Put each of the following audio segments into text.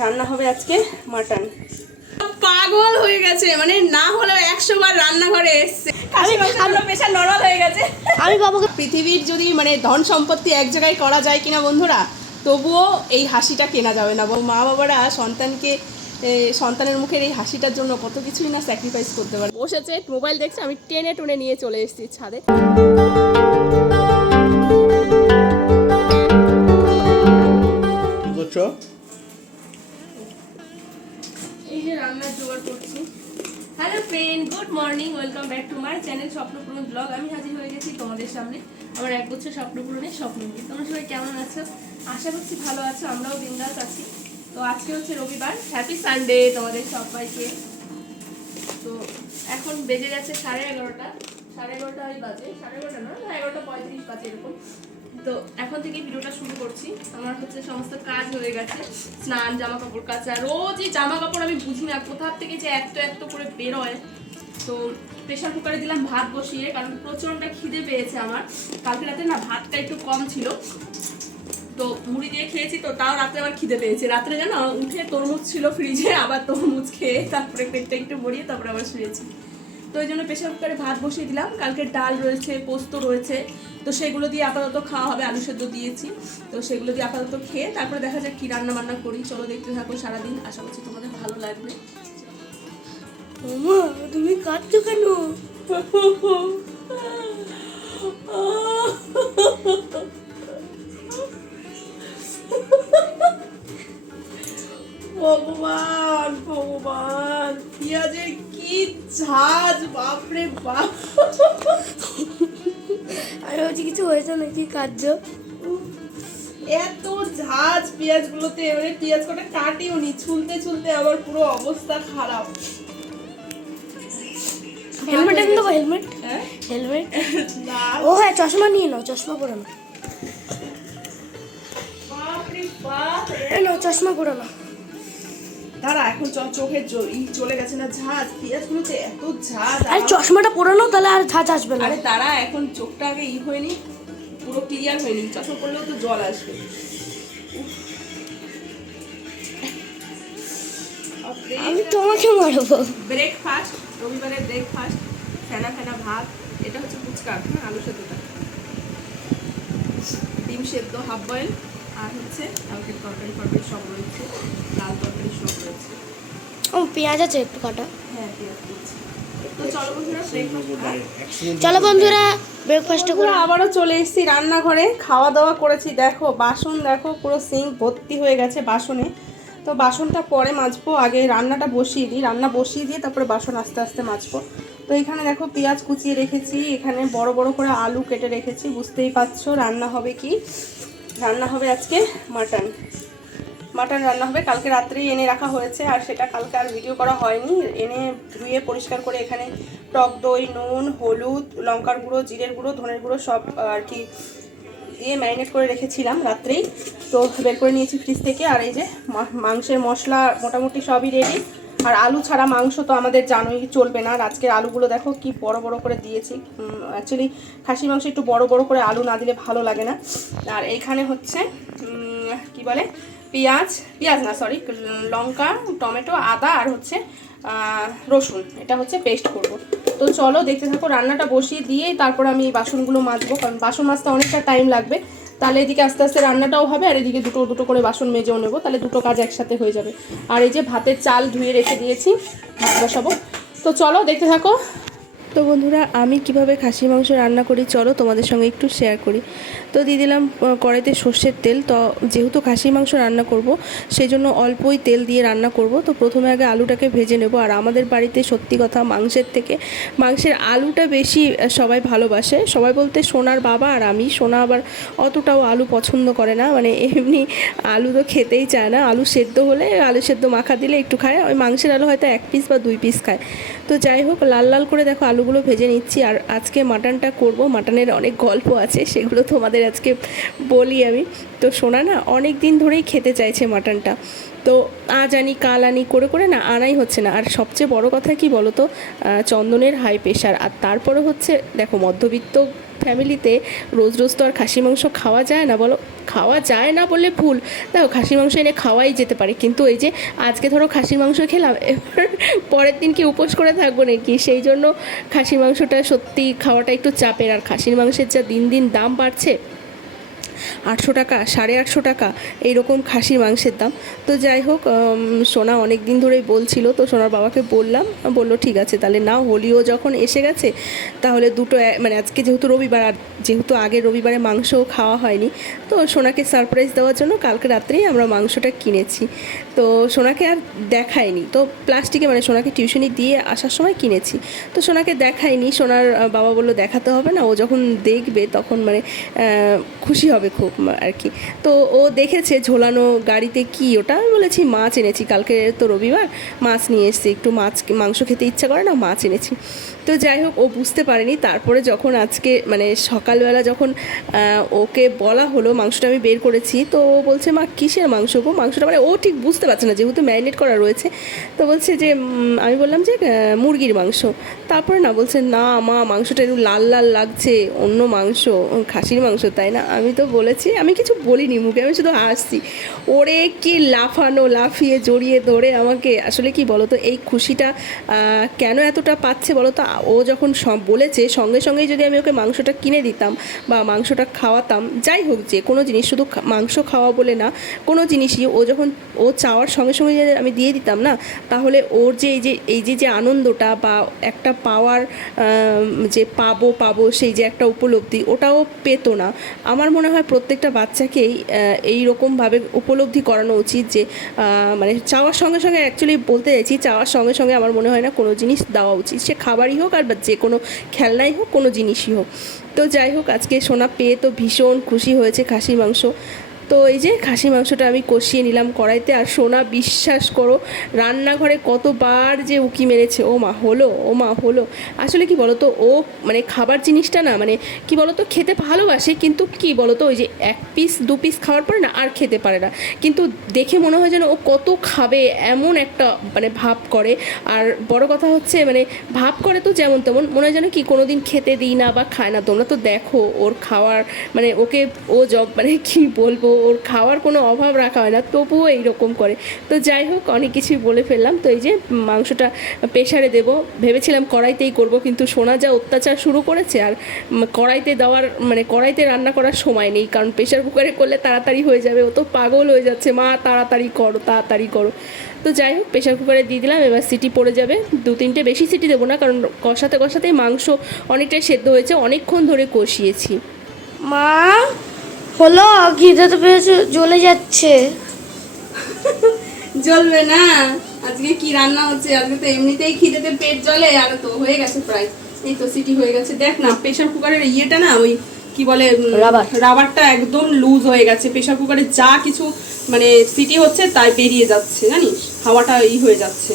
রান্না হবে আজকে মাটন। পাগল হয়ে গেছে মানে না হলেও একশো বার রান্নাঘরে এসছে। হয়ে গেছে। আমি বাবাকে পৃথিবীর যদি মানে ধন সম্পত্তি এক জায়গায় করা যায় কিনা বন্ধুরা তবুও এই হাসিটা কেনা যাবে না। মা বাবারা সন্তানকে সন্তানের মুখের এই হাসিটার জন্য কত কিছুই না স্যাক্রিফাইস করতে পারে। বসেছে মোবাইল দেখছে আমি টেনে টুনে নিয়ে চলে এসেছি ছাদে। Morning welcome back to my channel Swapnapuran blog আমি হাজির হয়ে গেছি তোমাদের সামনে। আমার এক বছর স্বপ্নপূরণের স্বপ্ন নিয়ে। তোমরা সবাই কেমন আছো? আশা করছি ভালো আছো। আমরাও বিন্দাস আছি। তো আজকে হচ্ছে রবিবার। হ্যাপি সানডে তোমাদের সবাইকে। তো এখন বেজে গেছে সাড়ে এগারোটা। সাড়ে এগারোটা ওই বাজে। সাড়ে এগারোটা না? এগারোটা পঁয়ত্রিশ বাজে এরকম। তো এখন থেকে ভিডিওটা শুরু করছি। আমার হচ্ছে সমস্ত কাজ হয়ে গেছে। স্নান জামা কাপড় কাচা। রোজই জামা কাপড় আমি বুঝি না। কোথা থেকে যে এত এত করে বেরোয়। তো প্রেশার কুকারে দিলাম ভাত বসিয়ে, কারণ প্রচণ্ড খিদে পেয়েছে আমার। কালকে রাতে না ভাতটা একটু কম ছিল। তো মুড়ি দিয়ে খেয়েছি তো তাও রাত্রে আবার খিদে পেয়েছে। রাত্রে যেন উঠে তরমুজ ছিল ফ্রিজে আবার তরমুজ খেয়ে তারপরে পেটটা একটু ভরিয়ে তারপরে আবার শুয়েছি। তো ওই জন্য প্রেশার কুকারে ভাত বসিয়ে দিলাম। কালকে ডাল রয়েছে, পোস্ত রয়েছে। তো সেগুলো দিয়ে আপাতত খাওয়া হবে। আলু সেদ্ধ দিয়েছি। তো সেগুলো দিয়ে আপাতত খেয়ে তারপরে দেখা যাক কী রান্না বান্না করি। চলো দেখতে থাকো সারাদিন। আশা করছি তোমাদের ভালো লাগবে। মা তুমি কাঁদছো কেন? ভগবান ভগবান পেঁয়াজের কি ঝাঁজ বাপরে বাপ। আমি ভাবছি কিছু হয়েছে নাকি? কাঁদছো? এত ঝাঁজ পেঁয়াজগুলোতে এবারে পেঁয়াজ কটা কাটিও নি ছুলতে ছুলতে আবার পুরো অবস্থা খারাপ। হেলমেট এনে দেবো হেলমেট? হেলমেট ও হ্যাঁ চশমা নিয়ে নাও চশমা পরে নাও। চশমা পরে নাও। দাঁড়া এখন চ- চোখের ই চলে গেছে না ঝাঁজ। এত ঝাঁজ আরে চশমাটা পরে নাও তাহলে আর ঝাঁঝ আসবে না। আরে তারা এখন চোখটা আগে ই হয়নি পুরো ক্লিয়ার হয়নি চশমা পড়লেও তো জল আসবে। আমি তোমাকে মারবো। ব্রেকফাস্ট রবিবারের ব্রেকফাস্ট ফেনা ফেনা ভাত এটা হচ্ছে ফুচকা হ্যাঁ আলু সেদ্ধটা ডিম সেদ্ধ হাফ বয়েল আর হচ্ছে কালকের তরকারি ফরকারি সব রয়েছে লাল তরকারি সব রয়েছে। ও পেঁয়াজ আছে একটু কাটা। হ্যাঁ পেঁয়াজ দিচ্ছি তো চলো বন্ধুরা ব্রেকফাস্ট চলো বন্ধুরা। ব্রেকফাস্ট করে। আবারও চলে এসেছি রান্নাঘরে। খাওয়া দাওয়া করেছি দেখো বাসন দেখো পুরো সিঙ্ক ভর্তি হয়ে গেছে বাসনে। তো বাসনটা পরে মাজবো, আগে রান্নাটা বসিয়ে দিই। রান্না বসিয়ে দিয়ে তারপরে বাসন আস্তে আস্তে মাজবো। তো এখানে দেখো পেঁয়াজ কুচিয়ে রেখেছি, এখানে বড় বড় করে আলু কেটে রেখেছি, বুঝতেই পারছ রান্না হবে কি? রান্না হবে আজকে মাটন। মাটন রান্না হবে, কালকে রাত্রেই এনে রাখা হয়েছে, আর সেটা কালকে আর ভিডিও করা হয়নি। এনে ধুয়ে পরিষ্কার করে এখানে টক দই, নুন, হলুদ, লঙ্কার গুঁড়ো, জিরের গুঁড়ো, ধনের গুঁড়ো সব আর কি দিয়ে ম্যারিনেট করে রেখেছিলাম রাত্রেই। তো বের করে নিয়েছি ফ্রিজ থেকে। আর এই যে মাংসের মশলা মোটামুটি সবই রেডি আর আলু ছাড়া মাংস তো আমাদের জানোই চলবে না। আর আজকের আলুগুলো দেখো কি বড় বড় করে দিয়েছি। অ্যাকচুয়ালি খাসি মাংস একটু বড় বড় করে আলু না দিলে ভালো লাগে না। আর এইখানে হচ্ছে কি বলে? পেঁয়াজ পেঁয়াজ না সরি লঙ্কা, টমেটো, আদা আর হচ্ছে রসুন, এটা হচ্ছে পেস্ট করব। তো চলো দেখতে থাকো, রান্নাটা বসিয়ে দিয়ে তারপর আমি এই বাসনগুলো মাজবো, কারণ বাসন মাজতে অনেকটা টাইম লাগবে। তাহলে এদিকে আস্তে আস্তে রান্নাটাও হবে, আর এদিকে দুটো দুটো করে বাসন মেজেও নেব, তাহলে দুটো কাজ একসাথে হয়ে যাবে। আর এই যে ভাতের চাল ধুয়ে রেখে দিয়েছি, ভাত বসাবো। তো চলো দেখতে থাকো তো বন্ধুরা, আমি কীভাবে খাসি মাংস রান্না করি চলো তোমাদের সঙ্গে একটু শেয়ার করি। তো দিয়ে দিলাম কড়াইতে সর্ষের তেল। তো যেহেতু খাসি মাংস রান্না করব সেই জন্য অল্পই তেল দিয়ে রান্না করব। তো প্রথমে আগে আলুটাকে ভেজে নেব। আর আমাদের বাড়িতে সত্যি কথা মাংসের থেকে, মাংসের আলুটা বেশি সবাই ভালোবাসে। সবাই বলতে সোনার বাবা আর আমি। সোনা আবার অতটাও আলু পছন্দ করে না। মানে এমনি আলু তো খেতেই চায় না। আলু সেদ্ধ হলে, আলু সেদ্ধ মাখা দিলে একটু খায়। ওই মাংসের আলু হয়তো এক পিস বা দুই পিস খায়। তো যাই হোক, লাল লাল করে দেখো আলুগুলো ভেজে নিচ্ছি আর আজকে মাটনটা করব। মাটনের অনেক গল্প আছে, সেগুলো তোমাদের আজকে বলি আমি। তো শোনা না অনেক দিন ধরেই খেতে চাইছে মাটনটা। তো আজ আনি, কাল আনি, করে করে না আনাই হচ্ছে না। আর সবচেয়ে বড় কথা কি বলো তো চন্দনের হাই প্রেশার আর তারপরে হচ্ছে, দেখো মধ্যবিত্ত ফ্যামিলিতে রোজ রোজ তো আর খাসি মাংস খাওয়া যায় না, বলো? খাওয়া যায় না বলে ভুল। দেখো খাসি মাংস এনে খাওয়াই যেতে পারে। কিন্তু এই যে আজকে ধরো খাসির মাংস খেলাম, এবার পরের দিন কি উপোস করে থাকব নাকি? সেই জন্য খাসি মাংসটা সত্যি খাওয়াটা একটু চাপের। আর খাসির মাংসের যা দিন দিন দাম বাড়ছে আটশো টাকা, সাড়ে আটশো টাকা এইরকম খাসির মাংসের দাম। তো যাই হোক সোনা অনেক দিন ধরেই বলছিল, তো সোনার বাবাকে বললাম, বলল, ঠিক আছে, তাহলে না হোলিও যখন এসে গেছে, তাহলে দুটো মানে আজকে যেহেতু রবিবার, আর যেহেতু আগে রবিবারে মাংসও খাওয়া হয়নি, তো সোনাকে সারপ্রাইজ দেওয়ার জন্য কালকে রাত্রেই আমরা মাংসটা কিনেছি। তো সোনাকে আর দেখায়নি। তো প্লাস্টিকে মানে সোনাকে টিউশনি দিয়ে আসার সময় কিনেছি। তো সোনাকে দেখায়নি, সোনার বাবা বলল, দেখাতে হবে না। ও যখন দেখবে, তখন মানে খুশি হবে। খুব আর কি। তো ও দেখেছে ঝোলানো গাড়িতে কি, ওটা আমি বলেছি মাছ এনেছি। কালকে তো রবিবার, মাছ নিয়ে এসেছি। একটু মাছ, মাংস খেতে ইচ্ছা করে না, মাছ এনেছি। তো যাই হোক, ও বুঝতে পারেনি। তারপরে যখন আজকে মানে সকালবেলা যখন ওকে বলা হলো মাংসটা আমি বের করেছি, তো ও বলছে, মা, কিসের মাংস গো? মাংসটা মানে ও ঠিক বুঝতে পারছে না, যেহেতু ম্যারিনেট করা রয়েছে। তো বলছে যে আমি বললাম যে মুরগির মাংস। তারপরে না বলছে, না মা, মাংসটা একটু লাল লাল লাগছে, অন্য মাংস খাসির মাংস, তাই না? আমি তো বলেছি, আমি কিছু বলিনি মুখে, আমি শুধু হাসছি। ওরে কি লাফানো, লাফিয়ে, জড়িয়ে ধরে আমাকে। আসলে কি বলতো, এই খুশিটা কেন এতটা পাচ্ছে বলো তো ও যখন বলেছে, সঙ্গে সঙ্গেই যদি আমি ওকে মাংসটা কিনে দিতাম বা মাংসটা খাওয়াতাম, যাই হোক যে কোনো জিনিস শুধু মাংস খাওয়া বলে না, কোনো জিনিসই ও যখন ও চাওয়ার সঙ্গে সঙ্গে যদি আমি দিয়ে দিতাম না, তাহলে ওর যে এই যে এই যে যে আনন্দটা বা একটা পাওয়ার যে পাবো পাবো সেই যে একটা উপলব্ধি, ওটাও পেতো না। আমার মনে হয় প্রত্যেকটা বাচ্চাকেই এই রকমভাবে উপলব্ধি করানো উচিত যে মানে চাওয়ার সঙ্গে সঙ্গে অ্যাকচুয়ালি বলতে চাইছি, চাওয়ার সঙ্গে সঙ্গে আমার মনে হয় না কোনো জিনিস দেওয়া উচিত। সে খাবারই হোক আর বা যে কোনো খেলনাই হোক, কোনো জিনিসই হোক। তো যাই হোক, আজকে সোনা পেয়ে তো ভীষণ খুশি হয়েছে খাসির মাংস। তো এই যে খাসি মাংসটা আমি কষিয়ে নিলাম কড়াইতে। আর সোনা, বিশ্বাস করো, রান্নাঘরে কতবার যে উকি মেরেছে। ও মা, হলো, ও মা, হলো। আসলে কি বলতো, ও মানে খাবার জিনিসটা না মানে কি বলতো, খেতে ভালোবাসে, কিন্তু কি বলতো, ওই যে এক পিস দু পিস খাওয়ার পরে না আর খেতে পারে না। কিন্তু দেখে মনে হয় যেন ও কত খাবে, এমন একটা মানে ভাব করে। আর বড় কথা হচ্ছে মানে ভাব করে তো যেমন তেমন, মনে হয় যেন কি কোনো দিন খেতে দিই না বা খায় না। তোমরা তো দেখো, ওর খাওয়ার মানে ওকে ও জব মানে কি বলব ওর খাওয়ার কোনো অভাব রাখা হয় না, তবুও এইরকম করে। তো যাই হোক, অনেক কিছুই বলে ফেললাম। তো এই যে মাংসটা প্রেশারে দেবো, ভেবেছিলাম কড়াইতেই করব, কিন্তু সোনা যা অত্যাচার শুরু করেছে আর কড়াইতে দেওয়ার মানে কড়াইতে রান্না করার সময় নেই, কারণ প্রেশার কুকারে করলে তাড়াতাড়ি হয়ে যাবে, ও তো পাগল হয়ে যাচ্ছে, মা তাড়াতাড়ি করো তাড়াতাড়ি করো। তো যাই হোক প্রেশার কুকারে দিয়ে দিলাম, এবার সিটি পড়ে যাবে। দু তিনটে বেশি সিটি দেবো না, কারণ কষাতে কষাতেই মাংস অনেকটাই সেদ্ধ হয়েছে, অনেকক্ষণ ধরে কষিয়েছি। মা! হলো খিদে তো পেয়েছে জ্বলে যাচ্ছে। জ্বলবে না। আজকে কি রান্না হচ্ছে? আজকে তো এমনিতেই খিদেতে পেট জ্বলে আর তো হয়ে গেছে প্রায়। এই তো সিটি হয়ে গেছে। দেখ না প্রেশার কুকারের ইয়েটা না ওই কি বলে রাবার। রাবারটা একদম লুজ হয়ে গেছে। প্রেশার কুকারে যা কিছু মানে সিটি হচ্ছে তাই বেরিয়ে যাচ্ছে জানিস? হাওয়াটা ই হয়ে যাচ্ছে।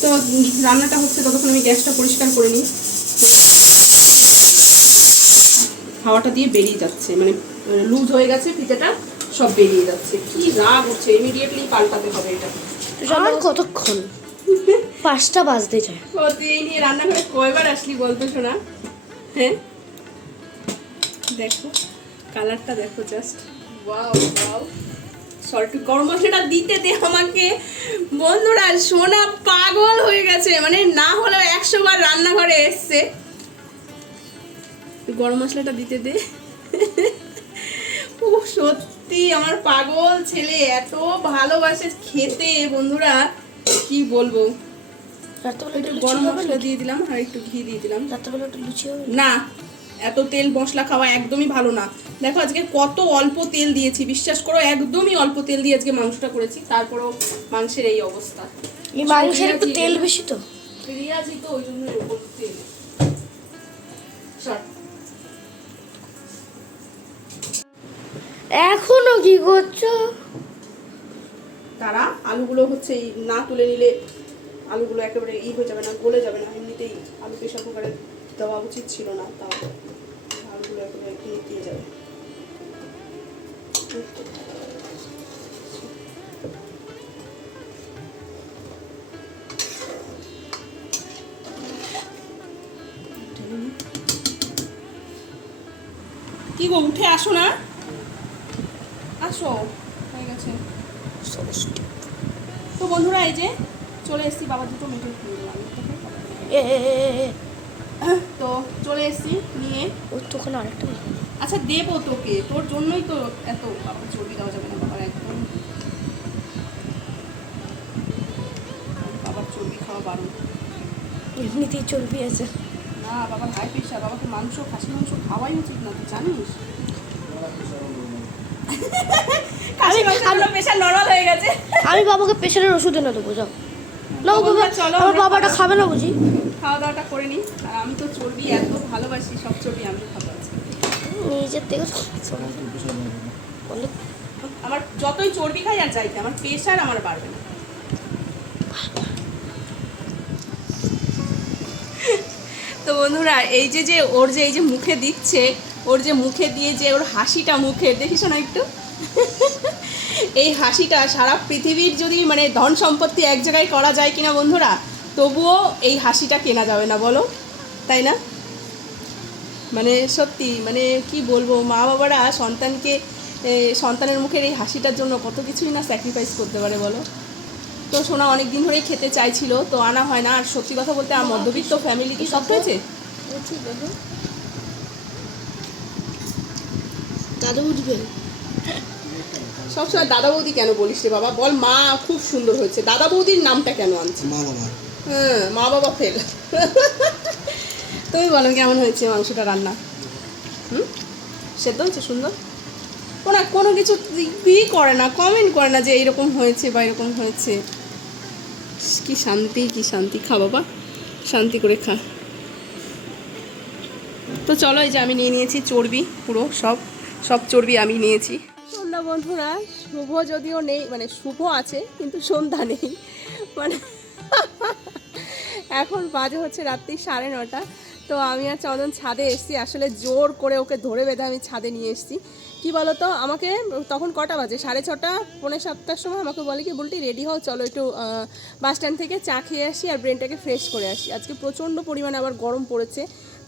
তো রান্নাটা হচ্ছে ততক্ষণ আমি গ্যাসটা পরিষ্কার করে নিই। হাওয়াটা দিয়ে বেরিয়ে যাচ্ছে। মানে লুজ হয়ে গেছে ফিতেটা সব বেরিয়ে যাচ্ছে। কি রাগ হচ্ছে ইমিডিয়েটলি পাল্টাতে হবে এটা। আর কতক্ষণ? পাঁচটা বাজতে যায়। তুই এই নিয়ে রান্নাঘরে কয়বার আসলি বলতো শোনা? হ্যাঁ? দেখো কালারটা দেখো জাস্ট ওয়াও ওয়াও সল্ট গরম মশলাটা দিতে দে আমাকে। বন্ধুরা সোনা পাগল হয়ে গেছে। মানে না হলেও একশো বার রান্নাঘরে এসছে। গরম মশলাটা দিতে দে। ও সত্যি আমার পাগল ছেলে এত ভালোবাসে খেতে বন্ধুরা। কি বলব? একটু গরম মশলা দিয়ে দিলাম আর একটু ঘি দিয়ে দিলাম। না এত তেল মশলা খাওয়া একদমই ভালো না। দেখো আজকে কত অল্প তেল দিয়েছি বিশ্বাস করো একদমই অল্প তেল দিয়ে আজকে মাংসটা করেছি। তারপরেও মাংসের এই অবস্থা। এই মাংসের একটু তেল বেশি তো। রিয়াজি তো ওই জন্য তেল। এখনও কি করছ? তারা আলুগুলো হচ্ছে এই না তুলে নিলে আলুগুলো একেবারে ই হয়ে যাবে না গলে যাবে না। এমনিতেই আলু প্রেশার কুকারে দেওয়া উচিত ছিল না তাও আলুগুলো একেবারে দিয়ে যাবে। কি গো উঠে আসো না। আসো হয়ে গেছে। তো বন্ধুরা এই যে চলে এসেছি বাবা দুটো মিটে। তো চলে এসেছি নিয়ে। ওর তো ওখানে আরেকটা আচ্ছা দেবো তোকে। তোর জন্যই তো এত বাবা চর্বি দেওয়া যাবে না বাবার একদম। বাবার চর্বি খাওয়া বারণ। এমনিতেই চর্বি আছে না বাবার হাই প্রেশার বাবাকে মাংস খাসি মাংস খাওয়াই উচিত না তুই জানিস? আমি বাবাকে প্রেশারের ওষুধ এনে দেবো যাও। না বাবা চলো আমার বাবাটা খাবে না বুঝি। খাওয়া দাওয়াটা করে নিই। আর আমি তো চর্বি এত ভালোবাসি সব চর্বি আমি খাব নিজের থেকে বলে। আমার যতই চর্বি খাই আর যাইতে আমার প্রেশার আমার বাড়বে না। তো বন্ধুরা এই যে যে ওর যে এই যে মুখে দিচ্ছে ওর যে মুখে দিয়ে যে ওর হাসিটা মুখে, দেখিস না একটু? এই হাসিটা সারা পৃথিবীর যদি মানে ধন সম্পত্তি এক জায়গায় করা যায় কিনা বন্ধুরা, তবুও এই হাসিটা কেনা যাবে না, বলো? তাই না? মানে সত্যি মানে কি বলব, মা বাবারা সন্তানকে সন্তানের মুখের এই হাসিটার জন্য কত কিছুই না স্যাক্রিফাইস করতে পারে, বলো? তো সোনা অনেক দিন ধরেই খেতে চাইছিল, তো আনা হয় না। আর সত্যি কথা বলতে আমার মধ্যবিত্ত ফ্যামিলি কি সব হয়েছে? দাদু উঠবে? সবসময় দাদা বৌদি কেন বলিস রে বাবা? বল মা খুব সুন্দর হয়েছে। দাদা বৌদির নামটা কেন আনছে? মা বাবা। হ্যাঁ মা বাবা ফেল। তুমি বলো কেমন হয়েছে মাংসটা রান্না? হুম? সেদ্ধ হয়েছে? সুন্দর? ওরা কোনো কিছু ই করে না কমেন্ট করে না যে এইরকম হয়েছে বা এরকম হয়েছে। কি শান্তি কি শান্তি। খা বাবা শান্তি করে খা। তো চলো এই যে আমি নিয়ে নিয়েছি চর্বি পুরো সব। সব চর্বি আমি নিয়েছি। সন্ধ্যা বন্ধুরা, শুভ যদিও নেই মানে শুভ আছে, কিন্তু সন্ধ্যা নেই। মানে এখন বাজে হচ্ছে রাত্রি সাড়ে নটা। তো আমি আর চন্দন ছাদে এসেছি, আসলে জোর করে ওকে ধরে বেঁধে আমি ছাদে নিয়ে এসেছি। কি বলতো, আমাকে তখন কটা বাজে? সাড়ে ছটা, পৌনে সাতটার সময় আমাকে বলে কি, বলটি, রেডি হও, চলো একটু বাস স্ট্যান্ড থেকে চা খেয়ে আসি আর ব্রেনটাকে ফ্রেশ করে আসি। আজকে প্রচণ্ড পরিমাণে আবার গরম পড়েছে।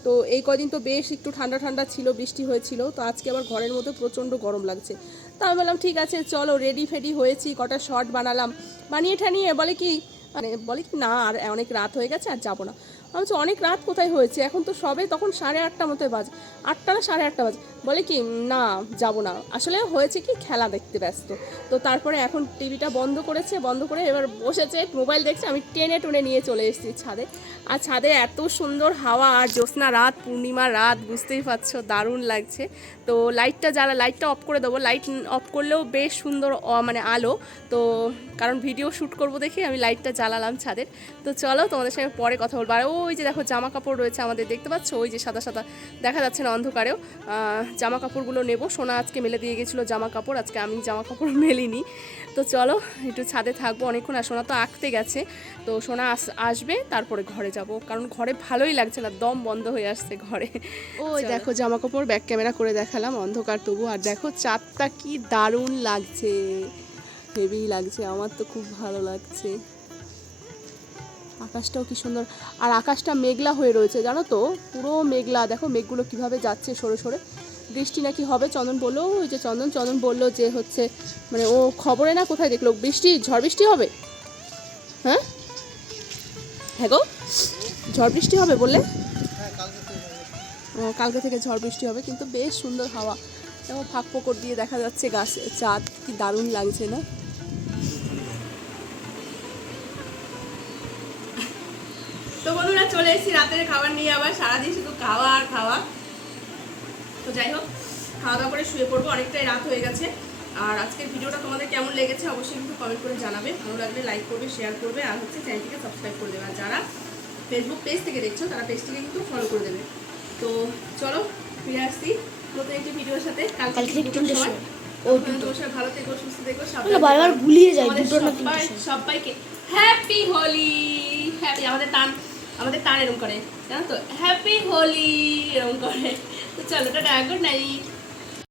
তো এই কদিন তো বেশ একটু ঠান্ডা ঠান্ডা ছিল, বৃষ্টি হয়েছিল, তো আজকে আবার ঘরের মধ্যে প্রচণ্ড গরম লাগছে। তা আমি বললাম, ঠিক আছে, চলো রেডি ফেডি হয়েছি, কটা শর্ট বানালাম। বানিয়ে ঠানিয়ে বলে কি মানে বলে কি, না, আর অনেক রাত হয়ে গেছে, আর যাব না। আমি বলছি, অনেক রাত কোথায় হয়েছে? এখন তো সবে তখন সাড়ে আটটা মতো বাজে। আটটা না সাড়ে আটটা বাজে। বলে কি, না, যাব না। আসলে হয়েছে কি, খেলা দেখতে ব্যস্ত। তো তারপরে এখন টিভিটা বন্ধ করেছে, বন্ধ করে এবার বসেছে, মোবাইল দেখছে, আমি টেনে টুনে নিয়ে চলে এসেছি ছাদে। আর ছাদে এত সুন্দর হাওয়া আর জ্যোৎস্না রাত পূর্ণিমা রাত, বুঝতেই পারছ, দারুণ লাগছে। তো লাইটটা জ্বালা লাইটটা অফ করে দেবো, লাইট অফ করলেও বেশ সুন্দর মানে আলো। তো কারণ ভিডিও শ্যুট করব দেখে আমি লাইটটা জ্বালালাম ছাদের। তো চলো তোমাদের সঙ্গে পরে কথা বলব। আর ওই যে দেখো জামা কাপড় রয়েছে আমাদের দেখতে পাচ্ছ? ওই যে সাদা সাদা দেখা যাচ্ছে না অন্ধকারেও। জামা কাপড়গুলো নেব। সোনা আজকে মেলে দিয়ে গেছিল জামা কাপড় আজকে আমি জামা কাপড় মেলিনি। তো চলো একটু ছাদে থাকব অনেকক্ষণ। আর সোনা তো আঁকতে গেছে। তো সোনা আস- আসবে তারপরে ঘরে যাব। কারণ ঘরে ভালোই লাগছে না দম বন্ধ হয়ে আসছে ঘরে। ওই দেখো জামা কাপড় ব্যাক ক্যামেরা করে দেখালাম অন্ধকার তবু। আর দেখো চাঁদটা কি দারুণ লাগছে। হেভি লাগছে আমার তো খুব ভালো লাগছে। আকাশটাও কি সুন্দর। আর আকাশটা মেঘলা হয়ে রয়েছে, জানো তো? পুরো মেঘলা। দেখো মেঘগুলো কীভাবে যাচ্ছে সরে সরে। বৃষ্টি নাকি হবে? চন্দন বলল, ওই যে চন্দন চন্দন বলল যে হচ্ছে মানে ও খবরে না কোথায় দেখল? বৃষ্টি, ঝড় বৃষ্টি হবে? হ্যাঁ? হ্যাঁ গো, ঝড় বৃষ্টি হবে বললে? ও, কালকে থেকে ঝড় বৃষ্টি হবে, কিন্তু বেশ সুন্দর হাওয়া। এবং ফাঁক ফোকর দিয়ে দেখা যাচ্ছে গাছ, চাঁদ, কি দারুণ লাগছে না? চলে এসেছি রাতের খাবার নিয়ে আবার সারাদিন শুধু খাওয়া আর খাওয়া। তো যাই হোক খাওয়া দাওয়া করে শুয়ে পড়ব অনেকটাই রাত হয়ে গেছে। আর আজকের ভিডিওটা তোমাদের কেমন লেগেছে অবশ্যই কিন্তু কমেন্ট করে জানাবে। ভালো লাগলে লাইক করবে শেয়ার করবে আর হচ্ছে চ্যানেলটিকে সাবস্ক্রাইব করে দেবে। আর যারা ফেসবুক পেজ থেকে দেখছ তারা পেজটিকে কিন্তু ফলো করে দেবে। তো চলো ফিরে আসছি নতুন একটি ভিডিওর সাথে। কালকে ভালো থেকো সুস্থ থেকো। গুলিয়ে যায় সবাই সবাইকে হ্যাপি হোলি হ্যাপি আমাদের টান আমাদের তার এরম করে, জানো তো? হ্যাপি হোলি এরকম করে। তো চলো, টাটা গুড নাইট